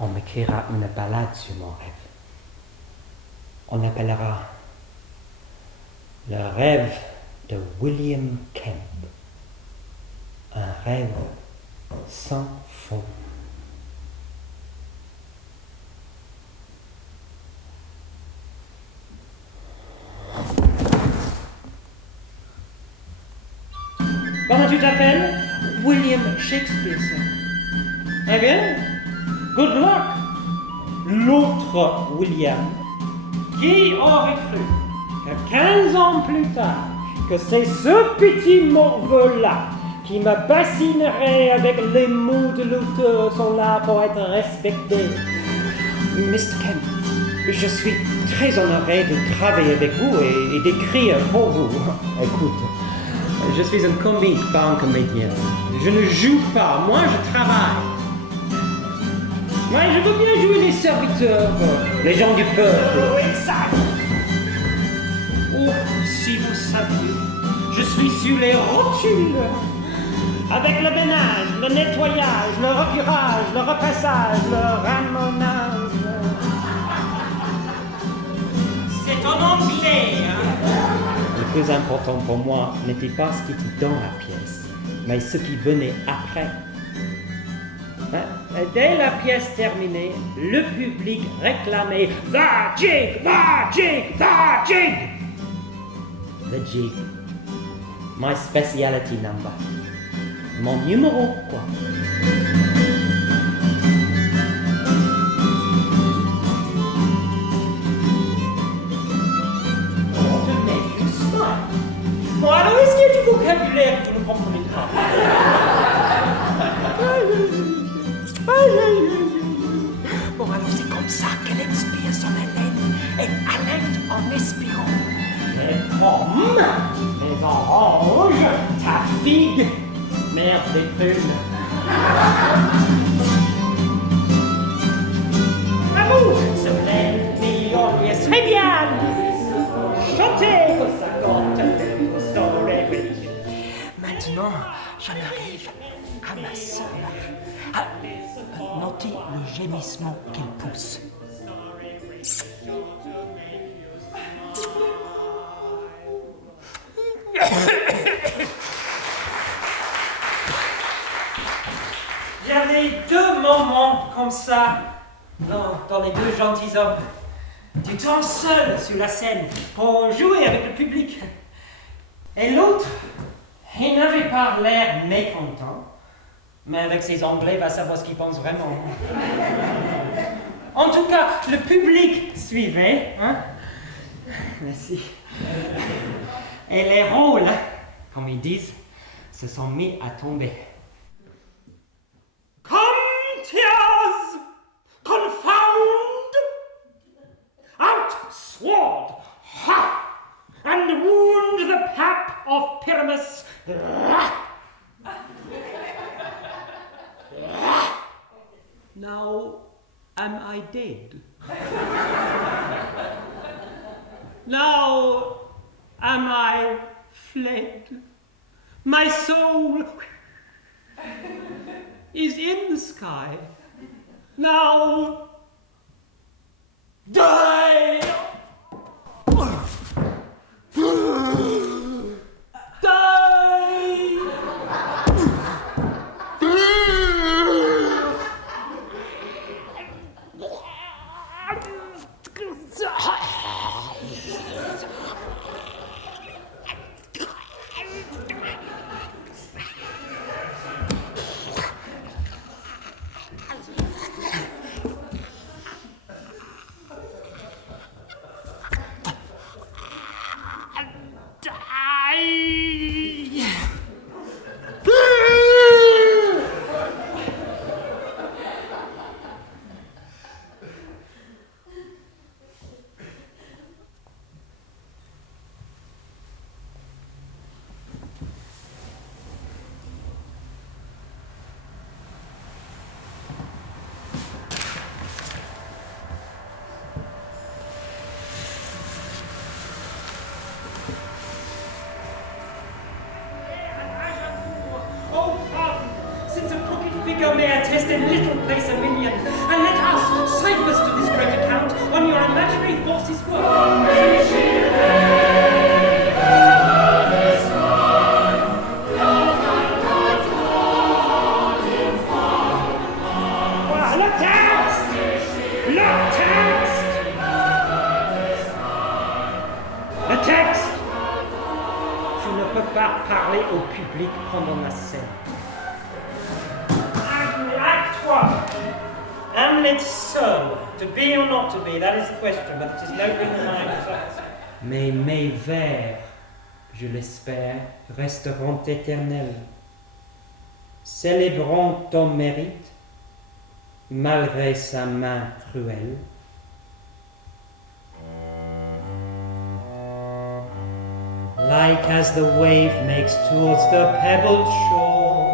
On m'écrira une ballade sur mon rêve. On appellera le rêve de William Kemp. Un rêve sans fond. Comment tu t'appelles? William Shakespeare, sir. Eh bien, good luck. L'autre William. Qui aurait cru que 15 ans plus tard, que c'est ce petit morveux-là qui me bassinerait avec les mots de l'auteur sont là pour être respectés. Mr. Kemp, je suis très honoré de travailler avec vous et d'écrire pour vous. Écoute, je suis un comique, pas un comédien. Je ne joue pas, moi je travaille. Moi je veux bien jouer les serviteurs, les gens du peuple. Exact. Oh, si vous saviez, je suis sur les rotules. Avec le ménage, le nettoyage, le recurage, le repassage, le ramonage. C'est en anglais, hein? Le plus important pour moi n'était pas ce qui était dans la pièce, mais ce qui venait après. Dès la pièce terminée, le public réclamait « The jig! The jig! The jig !» Le jig. My specialty number. Mon numéro, quoi. Bon, alors est-ce qu'il y a du vocabulaire que vous ne comprenez pas? Bon, alors c'est comme ça qu'elle expire son haleine. Elle haleine en expirant. Les pommes, les oranges, ta figue, merde des prunes. Bravo, se lève, million, yes, très bien. Chantez, ça compte. Maintenant, j'en arrive à ma sœur. Notez le gémissement qu'elle pousse. J'avais deux moments comme ça dans les deux gentilshommes. Du temps seul sur la scène pour jouer avec le public. Et l'autre, il n'avait pas l'air mécontent, mais avec ses anglais, va savoir ce qu'il pense vraiment. En tout cas, le public suivait, hein? Merci. Et les rôles, comme ils disent, se sont mis à tomber. Come, tears, confound, out, sword, ha, and wound the pap of Pyramus. Now am I dead? Now am I fled? My soul is in the sky. Now die! go may attest in little place a minion, and let us, ciphers to this great account, on your imaginary forces work. Le texte! Tu ne peux pas parler au public pendant la scène. Acte 3. Hamlet seul. To be or not to be, that is the question, but it is no good mind. Mais mes vers, je l'espère, resteront éternels. Célébrons ton mérite, malgré sa main cruelle. Like as the wave makes towards the pebbled shore,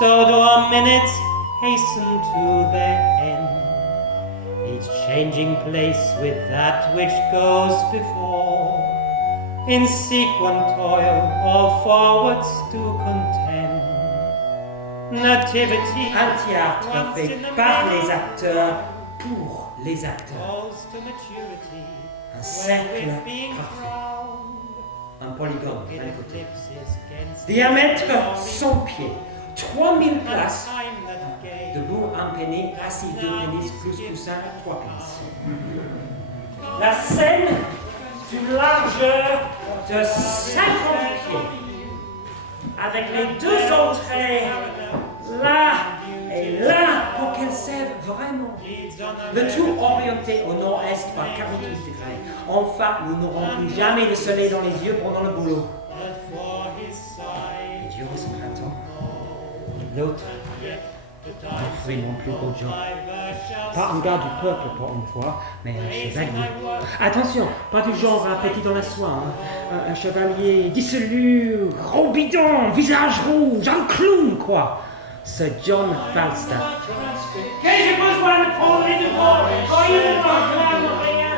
so do our minutes hasten to their end, each changing place with that which goes before. In sequent toil, all forwards do contend. Nativity, un théâtre fait par les acteurs, pour les acteurs. Un cercle parfait. Un polygone à côté. Diamètre 100 pieds, 3000 places. Debout, un penny, assis 2 pennies, plus coussin, 3 pennies. La scène d'une largeur de 50 pieds, avec les 2 entrées là et là pour qu'elles servent vraiment. Le tout orienté au nord-est par 48 degrés. Enfin, nous n'aurons plus jamais le soleil dans les yeux pendant le boulot. Et Dieu son printemps. L'autre, vraiment plus gros de gens. Pas un gars du peuple pour une fois, mais un chevalier. Attention, pas du genre appétit dans la soie. Hein. Un chevalier dissolu, gros bidon, visage rouge, un clown quoi. Sir John Falstaff. Qu'ai-je besoin de prendre les devants quand il ne m'enflamme rien?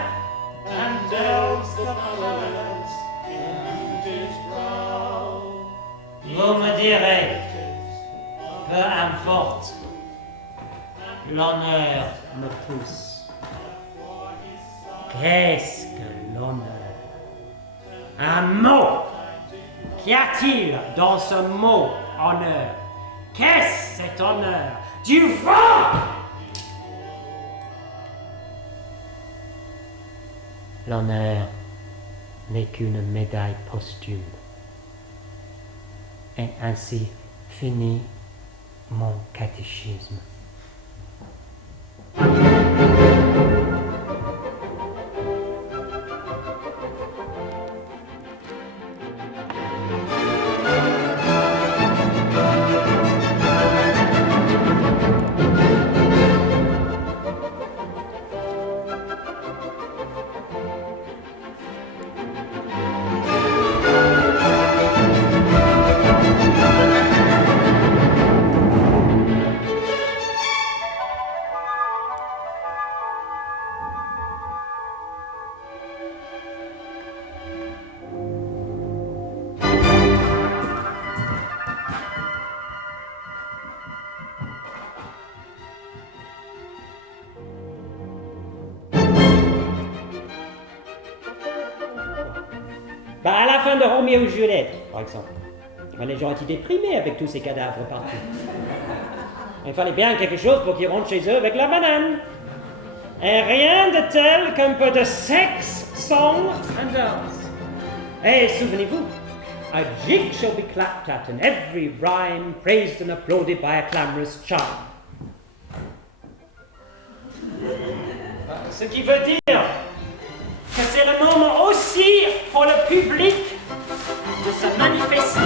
And delves the clouds into his brow. Vous me direz, peu importe, l'honneur me pousse. Qu'est-ce que l'honneur? Un mot! Qu'y a-t-il dans ce mot honneur? Qu'est-ce cet honneur? Du vent! L'honneur n'est qu'une médaille posthume. Et ainsi finit mon catéchisme. Bah, à la fin de Roméo et Juliette, par exemple, les gens étaient déprimés avec tous ces cadavres partout. Il fallait bien quelque chose pour qu'ils rentrent chez eux avec la banane. Et rien de tel qu'un peu de sexe, song and dance. Et souvenez-vous, a jig shall be clapped at and every rhyme praised and applauded by a clamorous charm. Ce qui veut dire que c'est le moment aussi pour le public de se manifester